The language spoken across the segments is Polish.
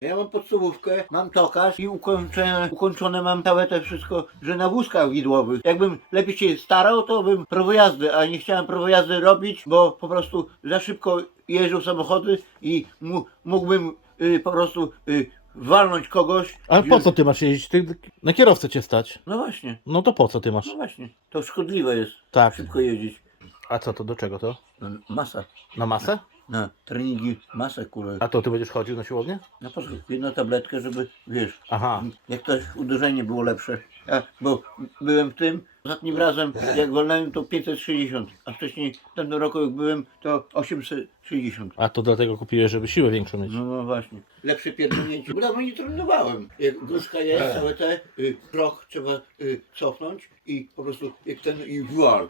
Ja mam podstawówkę, mam tokarz i ukończone, ukończone mam całe te wszystko, że na wózkach widłowych. Jakbym lepiej się starał, to bym prawo jazdy, a nie chciałem prawo jazdy robić, bo po prostu za szybko jeżdżą samochody i mógłbym y, po prostu y, walnąć kogoś. Ale po co ty masz jeździć? Ty na kierowcę cię stać. No właśnie, No to po co ty masz? no właśnie. To szkodliwe jest Tak. szybko jeździć. A co to, do czego to? No, masa. Na masę? Na treningi masę kurę. A to ty będziesz chodził na siłownię? Na po jedną tabletkę, żeby wiesz, Aha. jak to uderzenie było lepsze. Ja, bo byłem w tym, ostatnim razem jak wolnałem to 560, a wcześniej w tym roku jak byłem to 860. A to dlatego kupiłeś, żeby siłę większą mieć. No, no właśnie. Lepsze pierdolnięcie. Bo dawno nie trenowałem. Jak gruszka jest, całe te, y, krok trzeba y, cofnąć i po prostu jak ten i wal.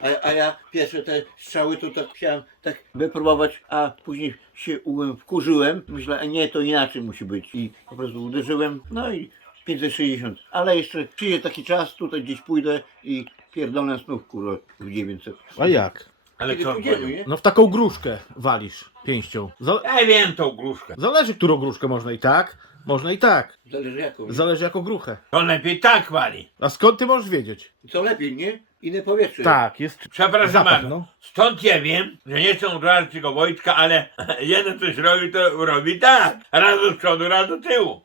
A, a ja pierwsze te strzały to tak chciałem tak wypróbować, a później się u- wkurzyłem. Myślę, a nie, to inaczej musi być. I po prostu uderzyłem, no i 560. Ale jeszcze przyjdzie taki czas, tutaj gdzieś pójdę i pierdolę znów kurwa w 900. A jak? Ale Kiedy co? pójdziemy, nie? No w taką gruszkę walisz pięścią. Zale- Ja wiem tą gruszkę. Zależy, którą gruszkę można i tak, można i tak. Zależy jaką. Zależy jaką gruchę. To lepiej tak wali. A skąd ty możesz wiedzieć? Co lepiej, nie? Inne powietrze. Tak, jest Przepraszam zapach, bardzo. no. Stąd ja wiem, że nie chcą użarć tego Wojtka, ale jeden coś robi, to robi tak. Raz do przodu, raz do tyłu.